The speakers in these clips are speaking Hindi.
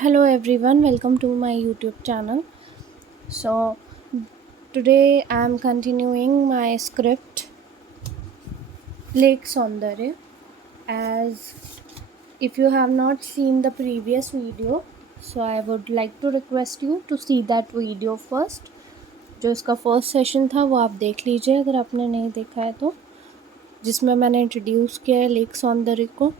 Hello everyone, welcome to my YouTube channel. So today I am continuing my script Lake Saundarya. As if you have not seen the previous video, so I would like to request you to see that video first. जो इसका फर्स्ट सेशन था वो आप देख लीजिए अगर आपने नहीं देखा है तो, जिसमें मैंने इंट्रोड्यूस किया है लेक सौंदर्य को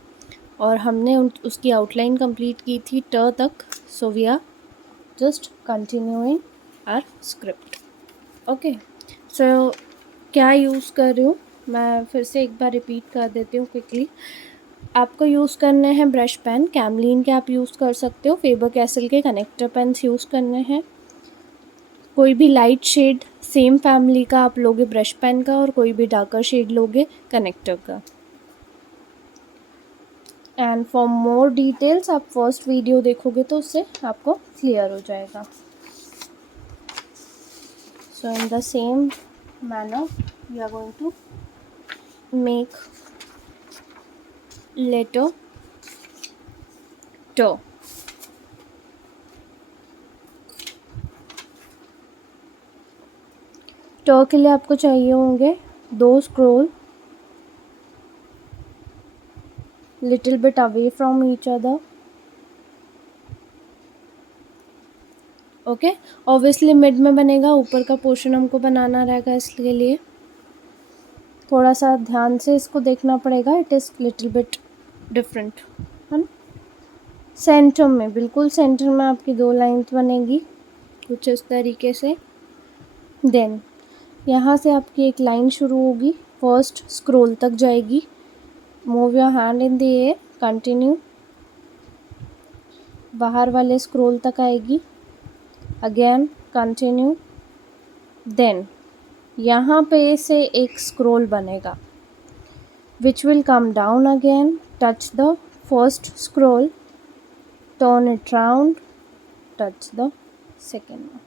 और हमने उसकी आउटलाइन कंप्लीट की थी ट तक. So we are just continuing our script. Okay, so क्या यूज़ कर रही हूँ मैं फिर से एक बार रिपीट कर देती हूँ क्विकली. आपको यूज़ करने हैं ब्रश पेन, कैमलिन के आप यूज़ कर सकते हो, फेबर कैसल के कनेक्टर पेन्स यूज़ करने हैं. कोई भी लाइट शेड सेम फैमिली का आप लोगे ब्रश पेन का और कोई भी डार्कर शेड लोगे कनेक्टर का. एंड फॉर मोर डिटेल्स आप फर्स्ट वीडियो देखोगे तो उससे आपको क्लियर हो जाएगा. So in the same manner we are going to make letter ट. ट के लिए आपको चाहिए होंगे 2 scroll little bit away from each other. Okay, obviously mid में बनेगा, ऊपर का पोर्शन हमको बनाना रहेगा, इसके लिए थोड़ा सा ध्यान से इसको देखना पड़ेगा. It is little bit different है ना. सेंटर में, बिल्कुल सेंटर में आपकी 2 लाइन्स बनेगी कुछ इस तरीके से. देन यहाँ से आपकी एक लाइन शुरू होगी, फर्स्ट स्क्रोल तक जाएगी. Move your hand in the air, continue, बाहर वाले स्क्रोल तक आएगी, अगेन कंटिन्यू. देन यहाँ पे से एक स्क्रोल बनेगा which will come down again, touch the first scroll, turn it round, touch the second one.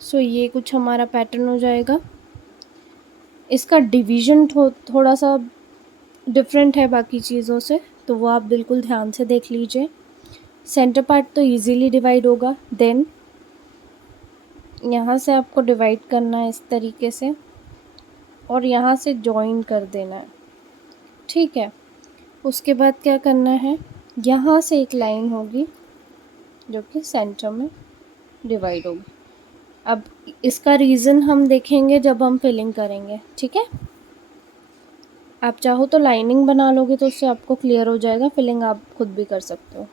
So ये कुछ हमारा पैटर्न हो जाएगा. इसका डिवीज़न थोड़ा सा डिफरेंट है बाकी चीज़ों से, तो वो आप बिल्कुल ध्यान से देख लीजिए. सेंटर पार्ट तो इजीली डिवाइड होगा. देन यहाँ से आपको डिवाइड करना है इस तरीके से और यहाँ से जॉइन कर देना है. ठीक है, उसके बाद क्या करना है, यहाँ से एक लाइन होगी जो कि सेंटर में डिवाइड होगी. अब इसका रीज़न हम देखेंगे जब हम फिलिंग करेंगे. ठीक है, आप चाहो तो लाइनिंग बना लोगे तो उससे आपको क्लियर हो जाएगा. फिलिंग आप खुद भी कर सकते हो.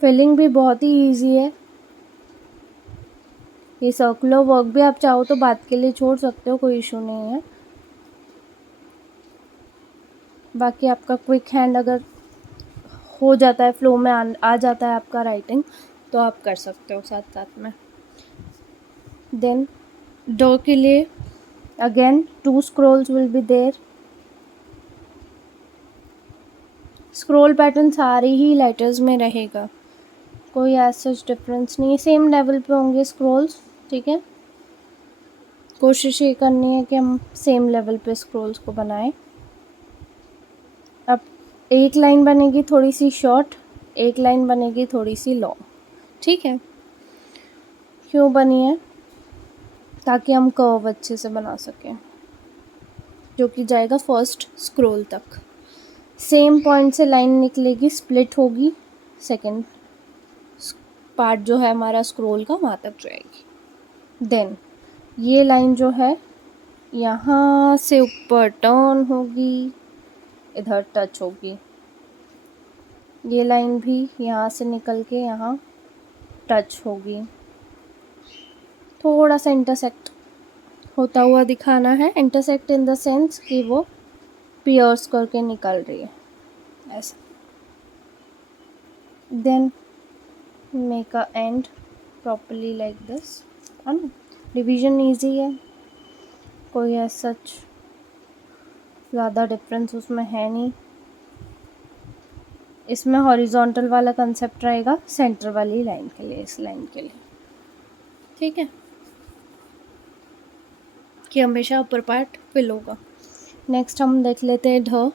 फिलिंग भी बहुत ही इजी है. ये सर्कुलर वर्क भी आप चाहो तो बाद के लिए छोड़ सकते हो, कोई इशू नहीं है. बाकी आपका क्विक हैंड अगर हो जाता है, फ्लो में आ जाता है आपका राइटिंग, तो आप कर सकते हो साथ साथ में. देन डो के लिए again 2 scrolls will be there. Scroll pattern सारे ही लेटर्स में रहेगा, कोई एज सच डिफरेंस नहीं है, सेम लेवल पे होंगे स्क्रोल्स. ठीक है, कोशिश ये करनी है कि हम सेम लेवल पे स्क्रोल्स को बनाएं. अब एक लाइन बनेगी थोड़ी सी शॉर्ट, एक लाइन बनेगी थोड़ी सी लॉन्ग. ठीक है, क्यों बनी है, ताकि हम कर्व अच्छे से बना सकें, जो कि जाएगा फर्स्ट स्क्रोल तक. सेम पॉइंट से लाइन निकलेगी, स्प्लिट होगी, सेकंड पार्ट जो है हमारा स्क्रोल का वहाँ तक जाएगी. देन ये लाइन जो है यहाँ से ऊपर टर्न होगी, इधर टच होगी. ये लाइन भी यहाँ से निकल के यहाँ टच होगी. थोड़ा सा इंटरसेक्ट होता हुआ दिखाना है. इंटरसेक्ट इन द सेंस कि वो पियर्स करके निकल रही है ऐसा. Then make a end properly like this. है ना, डिवीज़न ईजी है, कोई ऐसा सच ज़्यादा डिफरेंस उसमें है नहीं. इसमें हॉरिजॉन्टल वाला कंसेप्ट रहेगा सेंटर वाली लाइन के लिए, इस लाइन के लिए. ठीक है, कि हमेशा अपर पार्ट फिल होगा। नेक्स्ट हम देख लेते हैं ढ।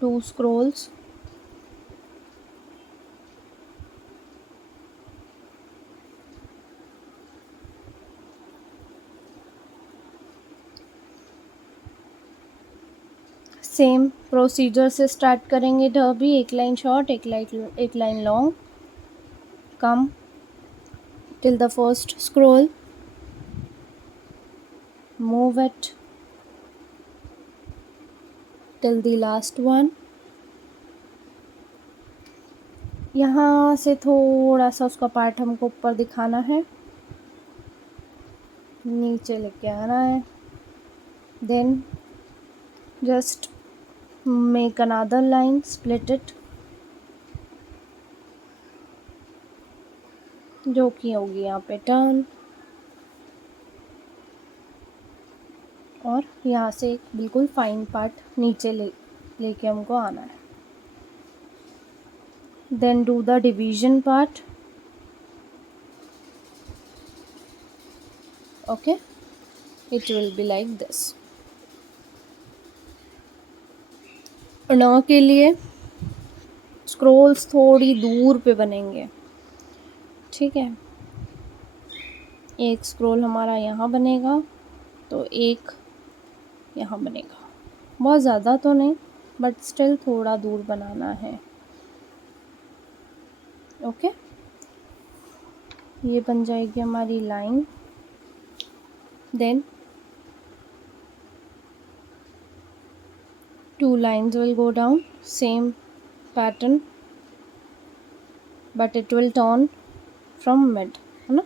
2 स्क्रॉल्स, सेम प्रोसीजर से स्टार्ट करेंगे ढ भी। एक लाइन शॉर्ट, एक line long. Come till the first scroll, move it till the last one। यहाँ से थोड़ा सा उसका पार्ट हमको ऊपर दिखाना है, नीचे लेके आना है। Then just make another line, split it, जो कि होगी यहाँ पे टर्न। और यहाँ से एक बिल्कुल फाइन पार्ट नीचे लेके हमको आना है। Then do the division part. Okay, it will be like this. न के लिए स्क्रोल्स थोड़ी दूर पे बनेंगे, ठीक है। एक स्क्रोल हमारा यहाँ बनेगा, तो एक यहाँ बनेगा। बहुत ज़्यादा तो नहीं, बट स्टिल थोड़ा दूर बनाना है। ओके, ये बन जाएगी हमारी line. Then 2 lines will go down, same pattern, but it will turn from mid, है ना।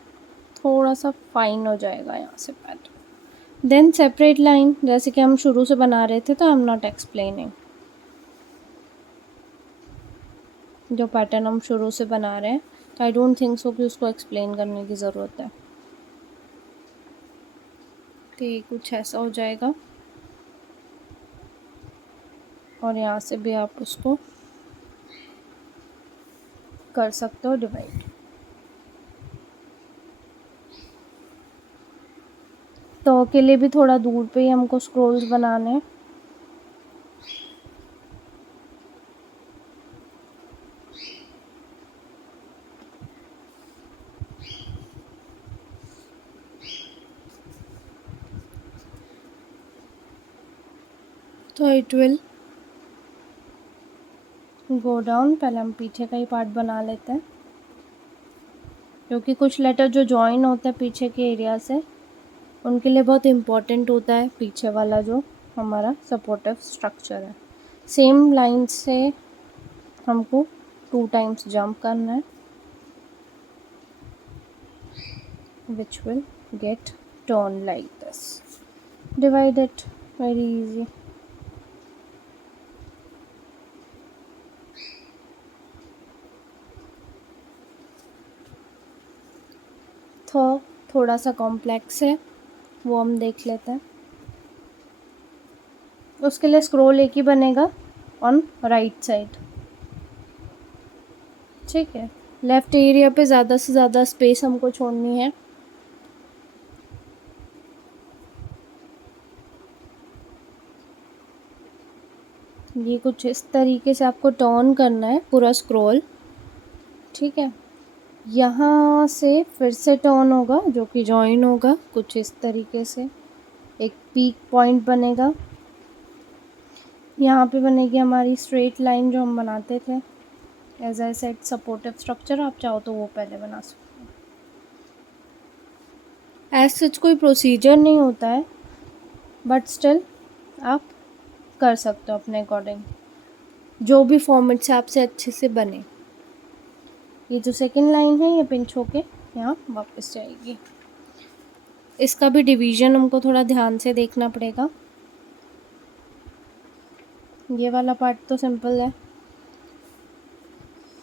थोड़ा सा फाइन हो जाएगा यहाँ से पैटर्न। देन सेपरेट लाइन, जैसे कि हम शुरू से बना रहे थे, तो आई एम नॉट एक्सप्लेनिंग। जो पैटर्न हम शुरू से बना रहे हैं, तो आई डोंट थिंक सो कि उसको एक्सप्लेन करने की ज़रूरत है। तो ये कुछ ऐसा हो जाएगा, और यहाँ से भी आप उसको कर सकते हो डिवाइड। तो के लिए भी थोड़ा दूर पे ही हमको स्क्रोल्स बनाने हैं। तो इट विल गो डाउन। पहले हम पीछे का ही पार्ट बना लेते हैं, क्योंकि कुछ लेटर जो जॉइन होते हैं पीछे के एरिया से, उनके लिए बहुत इम्पोर्टेंट होता है पीछे वाला जो हमारा सपोर्टिव स्ट्रक्चर है। सेम लाइन से हमको 2 times जंप करना है, which will get turned like this. Divide it, very easy. तो थोड़ा सा कॉम्प्लेक्स है, वो हम देख लेते हैं। उसके लिए स्क्रोल एक ही बनेगा ऑन राइट साइड, ठीक है। लेफ्ट एरिया पे ज़्यादा से ज़्यादा स्पेस हमको छोड़नी है। ये कुछ इस तरीके से आपको टर्न करना है पूरा स्क्रोल, ठीक है। यहाँ से फिर से टर्न होगा, जो कि जॉइन होगा कुछ इस तरीके से। एक पीक पॉइंट बनेगा, यहाँ पे बनेगी हमारी स्ट्रेट लाइन जो हम बनाते थे। As I said, supportive structure, आप चाहो तो वो पहले बना सकते हो। एज सच कोई प्रोसीजर नहीं होता है, बट स्टिल आप कर सकते हो अपने अकॉर्डिंग, जो भी फॉर्मेट से आपसे अच्छे से बने। ये जो सेकंड लाइन है, ये पिंच होके यहाँ वापस जाएगी। इसका भी डिवीज़न हमको थोड़ा ध्यान से देखना पड़ेगा। ये वाला पार्ट तो सिंपल है।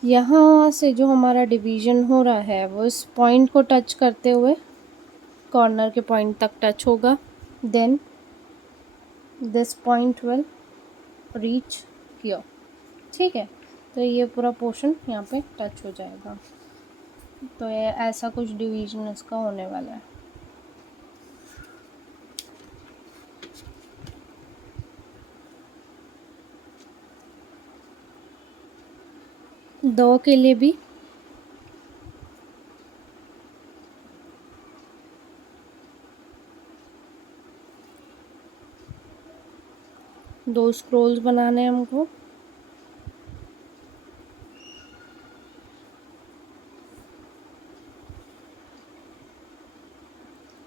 यहाँ से जो हमारा डिवीज़न हो रहा है, वो इस पॉइंट को टच करते हुए कॉर्नर के पॉइंट तक टच होगा। Then this point will reach here, ठीक है। तो ये पूरा पोर्शन यहाँ पे टच हो जाएगा। तो ये ऐसा कुछ डिवीजन इसका होने वाला है। दो के लिए भी दो स्क्रोल्स बनाने हैं हमको।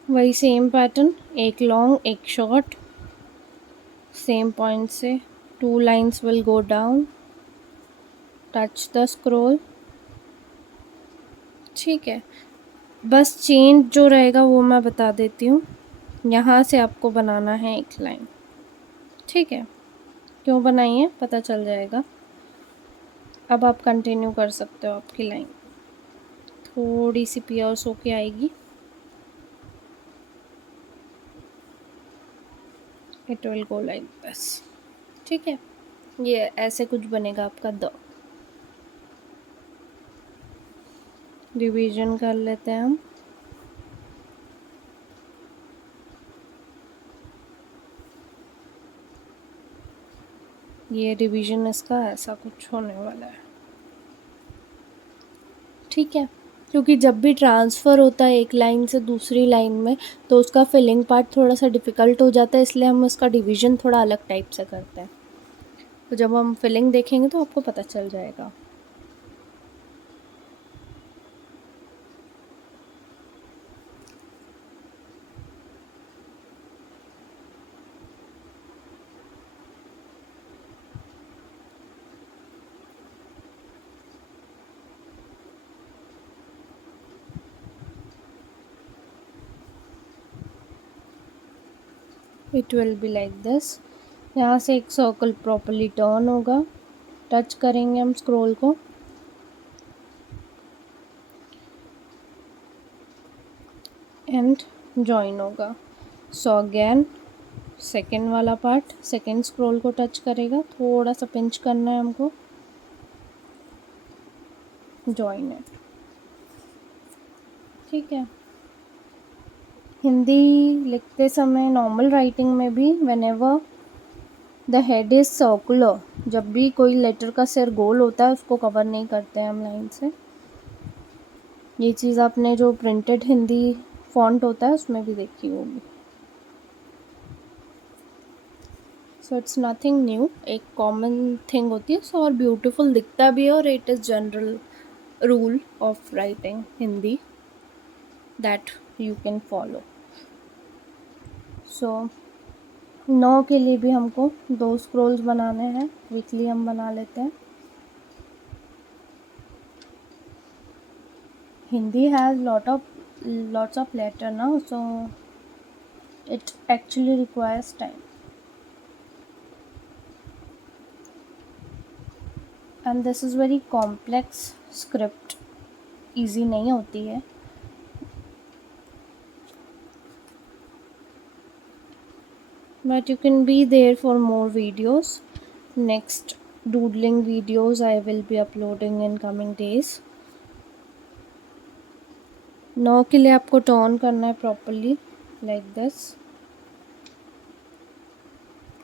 वही सेम पैटर्न, एक लॉन्ग एक शॉर्ट, सेम पॉइंट से 2 lines will go down, touch the scroll. ठीक है, बस चेंज जो रहेगा वो मैं बता देती हूँ। यहाँ से आपको बनाना है एक लाइन। ठीक है, क्यों बनाई है पता चल जाएगा। अब आप कंटिन्यू कर सकते हो, आपकी लाइन थोड़ी सी पियर्स होके आएगी। It will go like this. ठीक है, ये ऐसे कुछ बनेगा आपका द। डिवीजन कर लेते हैं हम। ये डिवीजन इसका ऐसा कुछ होने वाला है। ठीक है, क्योंकि जब भी ट्रांसफ़र होता है एक लाइन से दूसरी लाइन में तो उसका फिलिंग पार्ट थोड़ा सा डिफ़िकल्ट हो जाता है, इसलिए हम उसका डिवीजन थोड़ा अलग टाइप से करते हैं। तो जब हम फिलिंग देखेंगे तो आपको पता चल जाएगा। It will be like this. यहाँ से एक सर्कल प्रॉपरली टर्न होगा, टच करेंगे हम स्क्रोल को, एंड जॉइन होगा। सो अगेन सेकेंड वाला पार्ट सेकेंड स्क्रोल को टच करेगा, थोड़ा सा पिंच करना है हमको, जॉइन है। ठीक है, हिंदी लिखते समय नॉर्मल राइटिंग में भी whenever the head is circular, जब भी कोई लेटर का सिर गोल होता है उसको कवर नहीं करते हैं हम लाइन से। ये चीज़ आपने जो प्रिंटेड हिंदी फॉन्ट होता है उसमें भी देखी होगी। सो इट्स नथिंग न्यू, एक कॉमन थिंग होती है सो, और ब्यूटीफुल दिखता भी है, और it is general rule of writing Hindi that you can follow. So 9 के लिए भी हमको 2 स्क्रोल्स बनाने हैं, क्विकली हम बना लेते हैं। Hindi has lots of letter now, so it actually requires time. And this is very complex script, easy नहीं होती है। But you can be there for more videos. Next doodling videos I will be uploading in coming days. 9 के लिए आपको टर्न करना है प्रॉपरली लाइक दिस।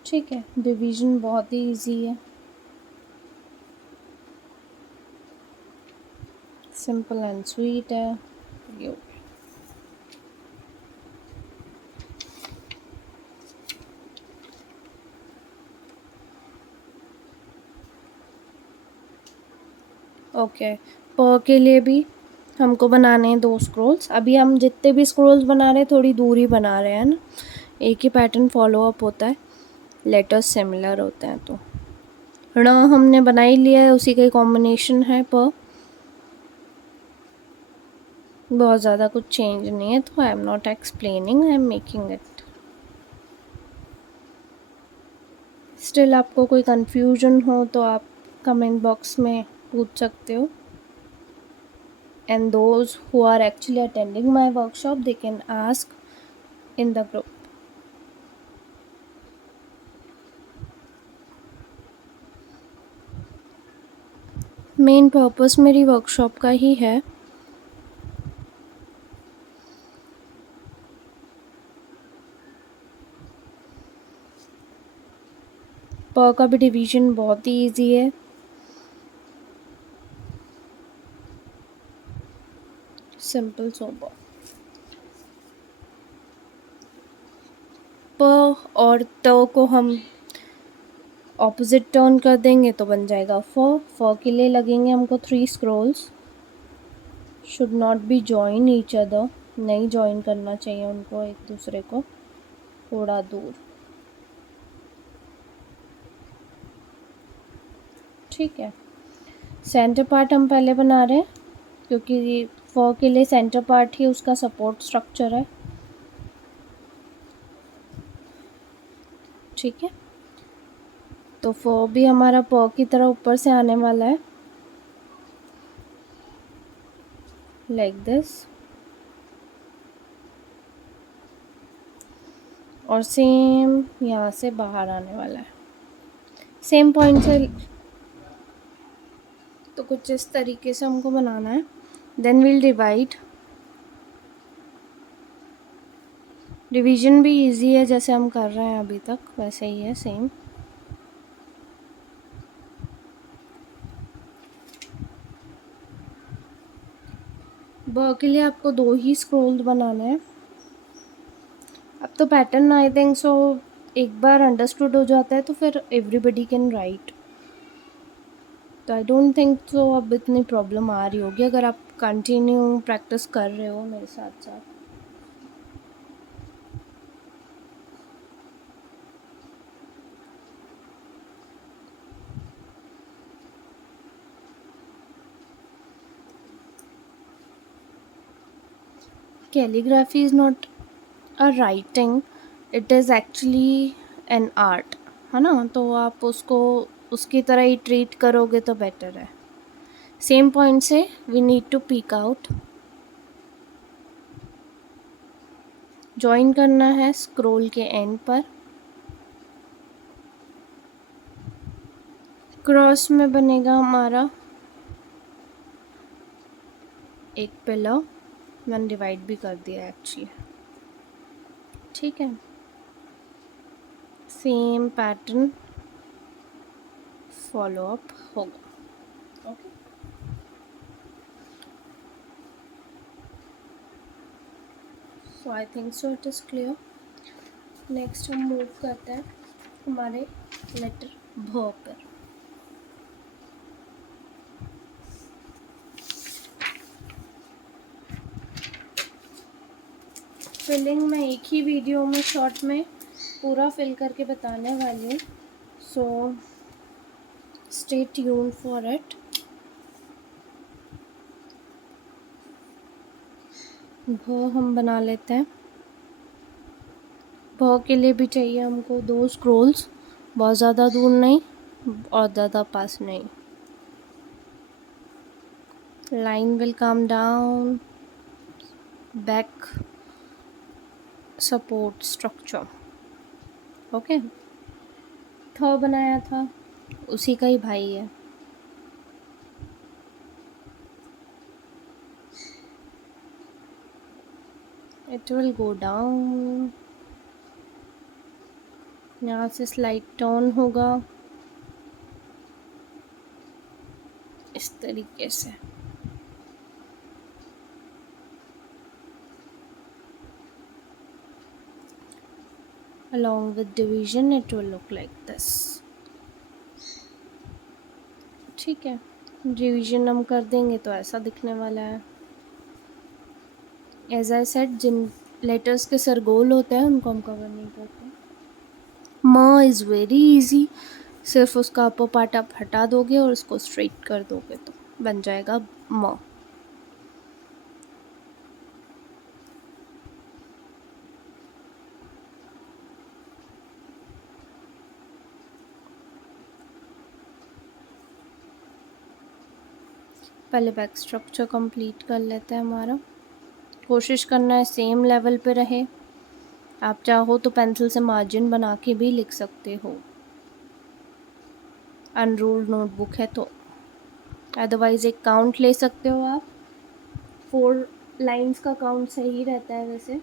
ठीक है, डिवीजन बहुत ही इजी है, सिंपल एंड स्वीट है ये। ओके, प के लिए भी हमको बनाने हैं 2 स्क्रोल्स। अभी हम जितने भी स्क्रोल्स बना रहे हैं थोड़ी दूर ही बना रहे हैं ना, एक ही पैटर्न फॉलो अप होता है, लेटर्स सिमिलर होते हैं। तो ण हमने बना ही लिया है, उसी का ही कॉम्बिनेशन है प, बहुत ज़्यादा कुछ चेंज नहीं है, तो I am not explaining, I am making it. Still आपको कोई कन्फ्यूजन हो तो आप कमेंट बॉक्स में पूछ सकते हो, and those who are actually attending my workshop they can ask in the group. Main purpose मेरी वर्कशॉप का ही है प का भी डिवीजन बहुत ही ईजी है। Simple sober. प और त को हम ऑपोजिट टर्न कर देंगे तो बन जाएगा फ के लिए लगेंगे हमको 3 Scrolls. Should not be join each other, नहीं जॉइन करना चाहिए उनको एक दूसरे को, थोड़ा दूर। ठीक है। सेंटर पार्ट हम पहले बना रहे हैं क्योंकि फ के लिए सेंटर पार्ट ही उसका सपोर्ट स्ट्रक्चर है। ठीक है, तो फ भी हमारा प की तरह ऊपर से आने वाला है, लाइक दिस। और सेम यहाँ से बाहर आने वाला है, सेम पॉइंट से। तो कुछ इस तरीके से हमको बनाना है। Then will divide. डिवीजन भी इजी है, जैसे हम कर रहे हैं अभी तक वैसे ही है, सेम। ब के लिए आपको 2 ही स्क्रोल बनाने हैं। अब तो पैटर्न आई थिंक सो एक बार अंडरस्टूड हो जाता है तो फिर एवरीबडी कैन राइट। तो आई डोंट थिंक सो अब इतनी प्रॉब्लम आ रही होगी अगर आप कंटिन्यू प्रैक्टिस कर रहे हो मेरे साथ साथ। Calligraphy is not a writing, it is actually an art, है ना। तो आप उसको उसकी तरह ही ट्रीट करोगे तो बेटर है। सेम पॉइंट से we need to pick out. Join करना है स्क्रोल के एंड पर। क्रॉस में बनेगा हमारा एक पिलर, मैंने डिवाइड भी कर दिया एक्चुअली। ठीक है, सेम पैटर्न फॉलो अप होगा। Okay, so I think so it is clear. Next हम मूव करते हैं हमारे लेटर भ पर। फिलिंग मैं एक ही वीडियो में शॉर्ट में पूरा फिल करके बताने वाली हूँ, so stay tune for it. भ हम बना लेते हैं। भ के लिए भी चाहिए हमको 2 स्क्रोल्स, बहुत ज़्यादा दूर नहीं और ज़्यादा पास नहीं। Line will come down, back support structure. Okay, थ बनाया था उसी का ही भाई है। इट विल गो डाउन, यहाँ से स्लाइड टर्न होगा इस तरीके से। along with division it will look like this। ठीक है, डिवीजन हम कर देंगे तो ऐसा दिखने वाला है। एज आई सेड, जिन लेटर्स के सर गोल होते हैं उनको हम कवर नहीं करते। म इज़ वेरी इजी, सिर्फ उसका अपर पार्ट आप हटा दोगे और उसको स्ट्रेट कर दोगे तो बन जाएगा म। पहले बैक स्ट्रक्चर कंप्लीट कर लेते हैं हमारा। कोशिश करना है सेम लेवल पे रहे। आप चाहो तो पेंसिल से मार्जिन बना के भी लिख सकते हो, अनरूल्ड नोटबुक है तो। अदरवाइज़ एक काउंट ले सकते हो आप, 4 लाइंस का काउंट सही रहता है वैसे।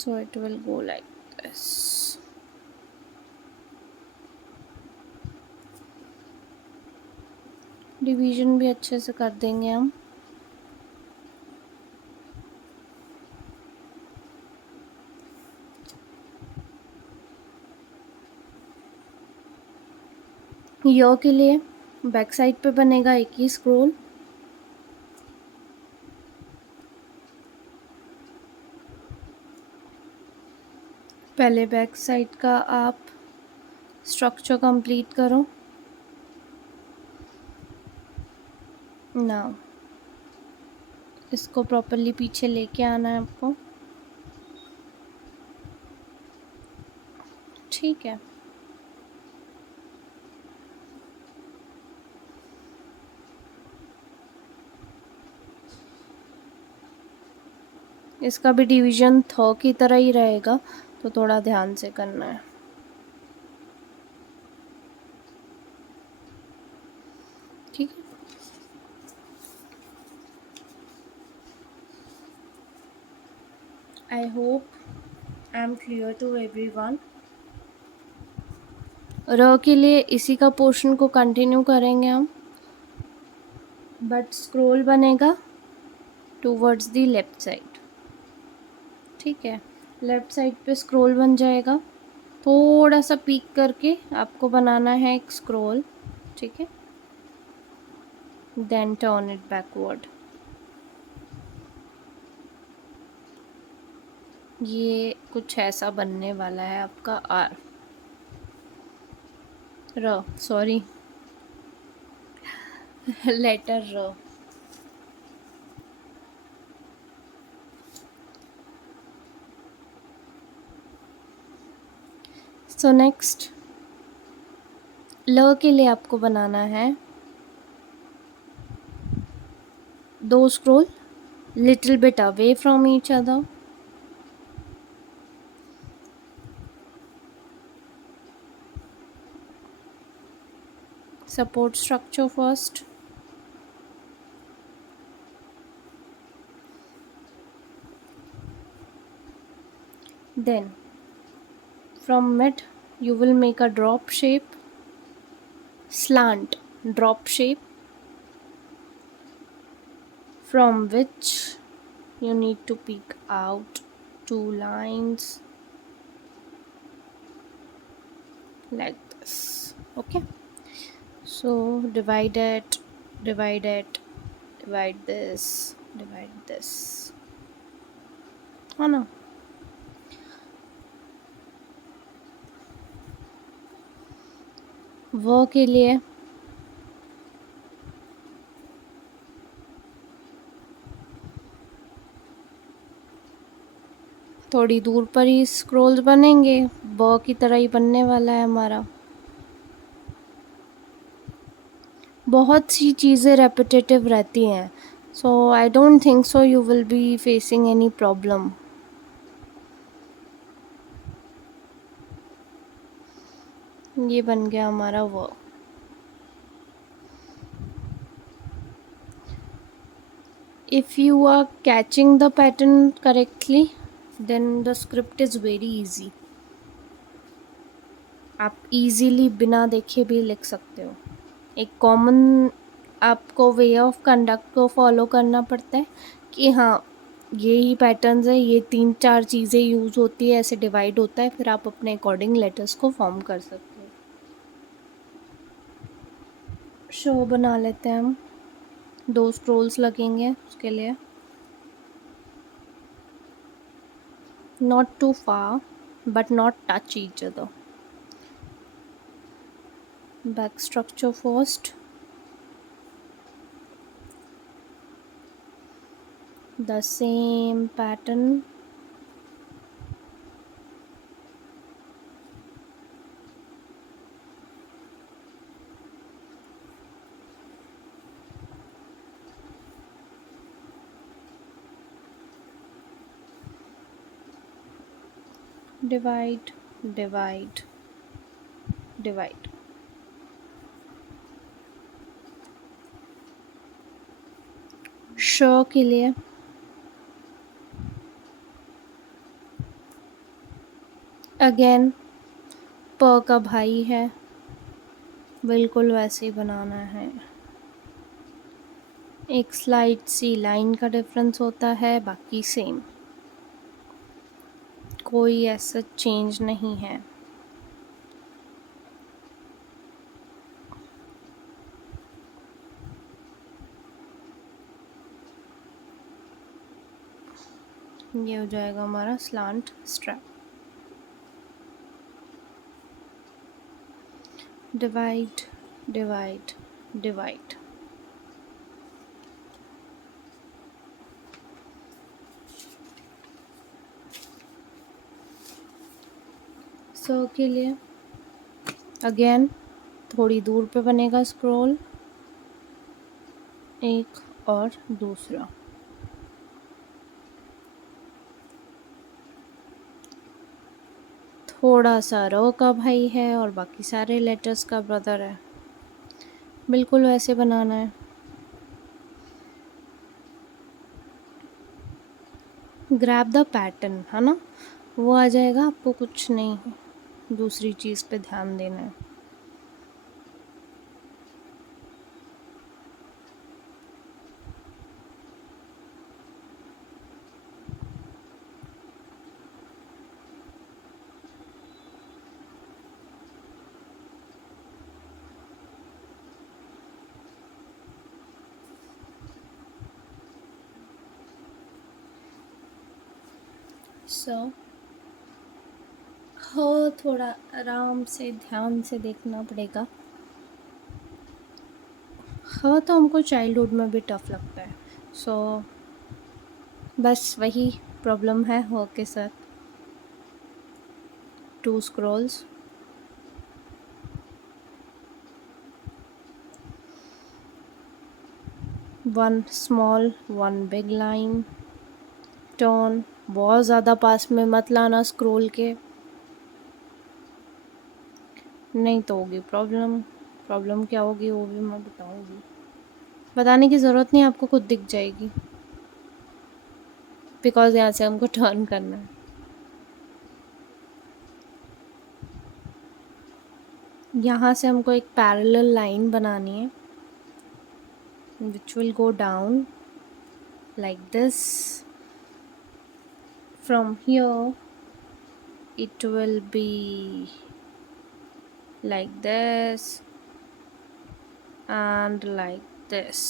So it will go like this. Division भी अच्छे से कर देंगे हम. य के लिए बैक साइड पे बनेगा एक ही स्क्रोल. पहले बैक साइड का आप स्ट्रक्चर कंप्लीट करो. नाउ इसको प्रॉपरली पीछे लेके आना है आपको. ठीक है. इसका भी डिवीजन थ की तरह ही रहेगा, तो थोड़ा ध्यान से करना है. ठीक है. I hope I am clear to everyone. र के लिए इसी का पोर्शन को कंटिन्यू करेंगे हम, बट स्क्रोल बनेगा टूवर्ड्स द लेफ्ट साइड. ठीक है. लेफ्ट साइड पे स्क्रोल बन जाएगा. थोड़ा सा पीक करके आपको बनाना है एक स्क्रोल. ठीक है. Then turn it backward. ये कुछ ऐसा बनने वाला है आपका आर. र सॉरी लेटर र. सो नेक्स्ट ल के लिए आपको बनाना है 2 scroll little bit away from each other. Support structure first. Then from mid you will make a drop shape, slant drop shape, from which you need to peek out 2 lines like this. Okay. So divide it, divide it, divide this, divide this. है ना. वो के लिए थोड़ी दूर पर ही स्क्रोल्स बनेंगे. ब की तरह ही बनने वाला है हमारा. बहुत सी चीज़ें रेपिटेटिव रहती हैं, so I don't think so you will be facing any problem. ये बन गया हमारा work. If you are catching the pattern correctly then the script is very easy. आप इजीली बिना देखे भी लिख सकते हो. एक कॉमन आपको वे ऑफ कंडक्ट को फॉलो करना पड़ता है कि हाँ ये ही पैटर्न्स है, ये 3-4 चीज़ें यूज़ होती है, ऐसे डिवाइड होता है, फिर आप अपने अकॉर्डिंग लेटर्स को फॉर्म कर सकते हो. शो बना लेते हैं हम. 2 स्क्रोल्स लगेंगे उसके लिए. Not too far but not touch each other. Back structure first. The same pattern. Divide, divide, divide. श के लिए अगेन प का भाई है, बिल्कुल वैसे ही बनाना है। एक स्लाइट सी लाइन का डिफरेंस होता है, बाकी सेम, कोई ऐसा चेंज नहीं है। ये हो जाएगा हमारा slant strap. Divide divide divide. सो के लिए अगेन थोड़ी दूर पे बनेगा स्क्रॉल, एक और दूसरा। थोड़ा सा रो का भाई है और बाकी सारे लेटर्स का ब्रदर है, बिल्कुल वैसे बनाना है। ग्रैब द पैटर्न, है ना, वो आ जाएगा, आपको कुछ नहीं दूसरी चीज़ पे ध्यान देना है। सो हो, थोड़ा आराम से ध्यान से देखना पड़ेगा। हाँ, तो हमको चाइल्डहुड में भी टफ लगता है, सो बस वही प्रॉब्लम है हो के साथ। 2 Scrolls, one small one big line. Turn, बहुत ज़्यादा पास में मत लाना स्क्रॉल के, नहीं तो होगी प्रॉब्लम। प्रॉब्लम क्या होगी वो भी मैं बताऊंगी, बताने की ज़रूरत नहीं, आपको खुद दिख जाएगी, बिकॉज यहाँ से हमको टर्न करना है। यहाँ से हमको एक पैरेलल लाइन बनानी है, which will go down like this. From here it will be like this and like this.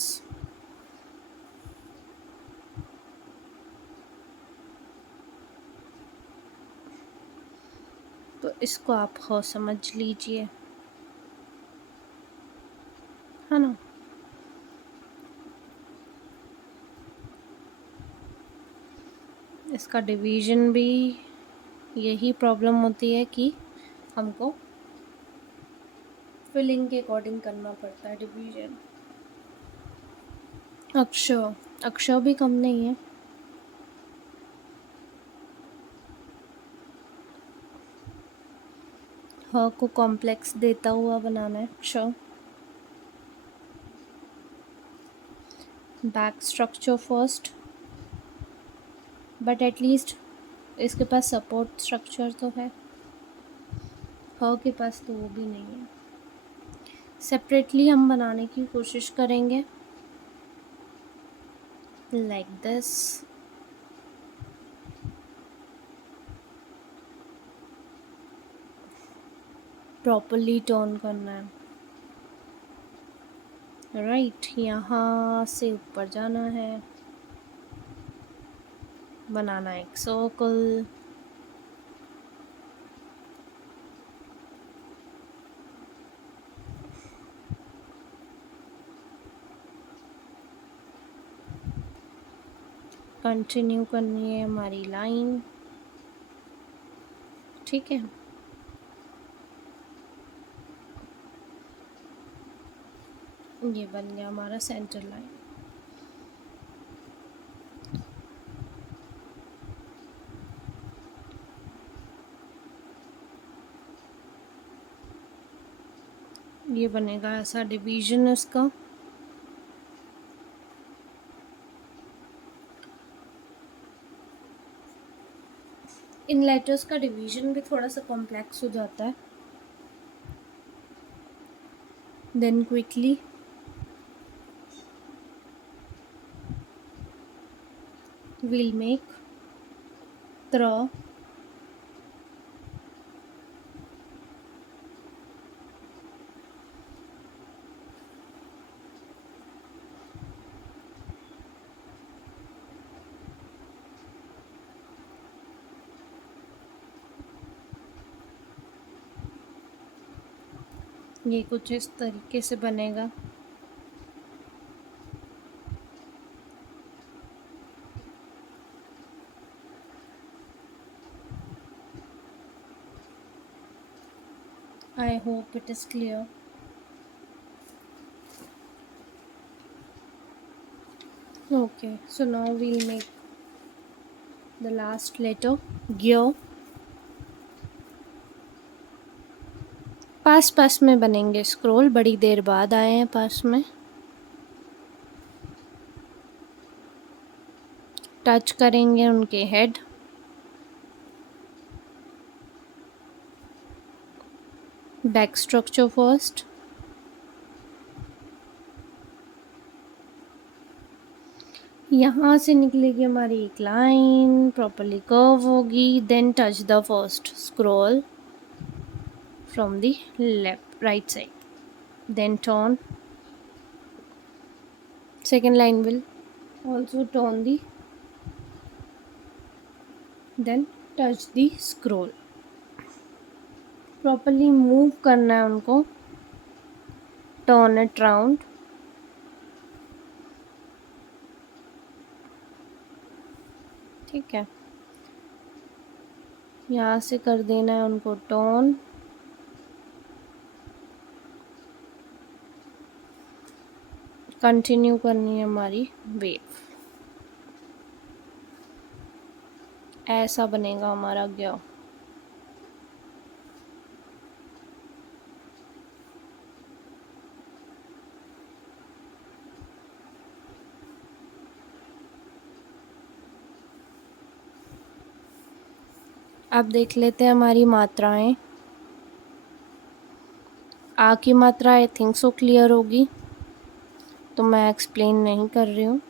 तो इसको आप हो समझ लीजिए, है ना। इसका डिवीज़न भी यही प्रॉब्लम होती है कि हमको फिलिंग के अकॉर्डिंग करना पड़ता है डिवीज़न। अक्षर, अक्षर भी कम नहीं है, ह को कॉम्प्लेक्स देता हुआ बनाना है अक्षर। Back structure first, but at least इसके पास सपोर्ट स्ट्रक्चर तो है, ह के पास तो वो भी नहीं है। सेपरेटली हम बनाने की कोशिश करेंगे, लाइक दिस। प्रॉपरली टर्न करना है, राइट। यहाँ से ऊपर जाना है, बनाना एक सर्कल, कंटिन्यू करनी है हमारी लाइन, ठीक है। ये बन गया हमारा सेंटर लाइन। ये बनेगा ऐसा डिवीजन इसका। इन लेटर्स का डिवीजन भी थोड़ा सा कॉम्प्लेक्स हो जाता है. Then quickly we'll make tra, ये कुछ इस तरीके से बनेगा. I hope it is clear. Okay, so now we'll make the last letter gear. पास में बनेंगे स्क्रॉल, बड़ी देर बाद आए हैं पास में. टच करेंगे उनके हेड. Back structure first. यहाँ से निकलेगी हमारी एक लाइन, प्रॉपरली कर्व होगी. Then touch the first scroll from the right side. Then turn. Second line will also turn the. Then touch the scroll. Properly move करना है उनको. Turn it round. ठीक है. यहाँ से कर देना है उनको टर्न. कंटिन्यू करनी है हमारी वेव. ऐसा बनेगा हमारा गियर. अब देख लेते हैं हमारी मात्राएं. आ की मात्रा आई थिंक सो क्लियर होगी, तो मैं एक्सप्लेन नहीं कर रही हूँ.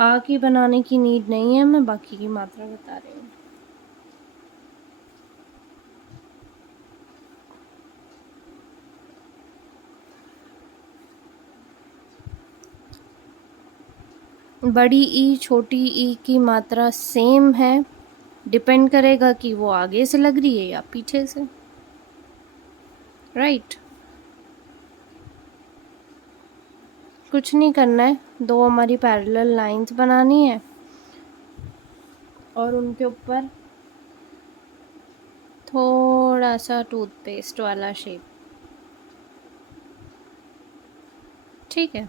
आ की बनाने की नीड नहीं है, मैं बाकी की मात्रा बता रही हूँ. बड़ी ई छोटी ई की मात्रा सेम है. डिपेंड करेगा कि वो आगे से लग रही है या पीछे से. राइट. कुछ नहीं करना है. दो हमारी पैरेलल लाइंस बनानी है और उनके ऊपर थोड़ा सा टूथपेस्ट वाला शेप. ठीक है.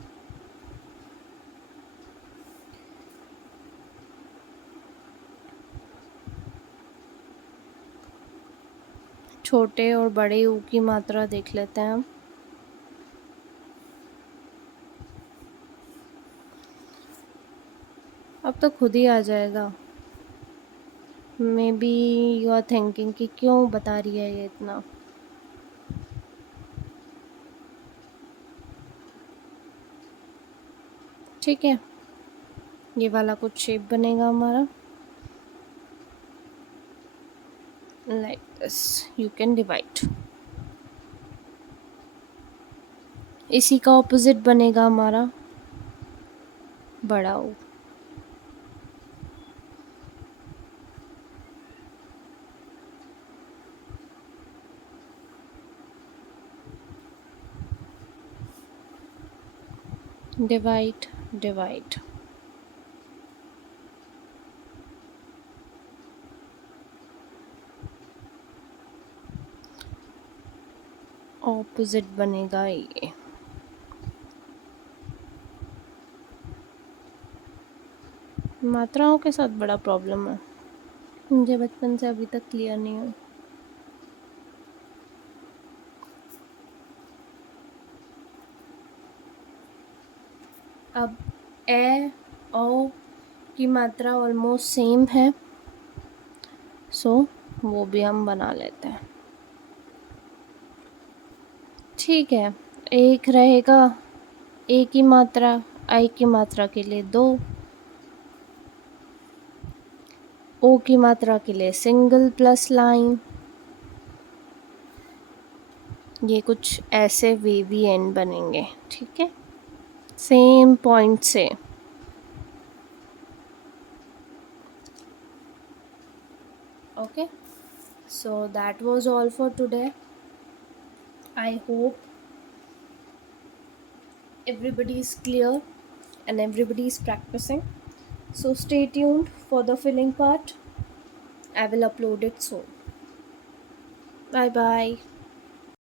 छोटे और बड़े ऊ की मात्रा देख लेते हैं हम. अब तो खुद ही आ जाएगा. Maybe you are thinking कि क्यों बता रही है ये इतना. ठीक है. ये वाला कुछ शेप बनेगा हमारा. Like this you can divide. इसी का ऑपोजिट बनेगा हमारा बड़ा ऊ. Divide divide. ऑपोजिट बनेगा ये। मात्राओं के साथ बड़ा प्रॉब्लम है, मुझे बचपन से अभी तक क्लियर नहीं हुआ। अब ए ओ की मात्रा ऑलमोस्ट सेम है, सो वो भी हम बना लेते हैं। ठीक है, एक रहेगा ए की मात्रा, आई की मात्रा के लिए 2, ओ की मात्रा के लिए सिंगल प्लस लाइन। ये कुछ ऐसे वेवी एंड बनेंगे, ठीक है, सेम पॉइंट से। Okay, so that was all for today. I hope everybody is clear and everybody is practicing. So stay tuned for the filling part. I will upload it soon. Bye bye.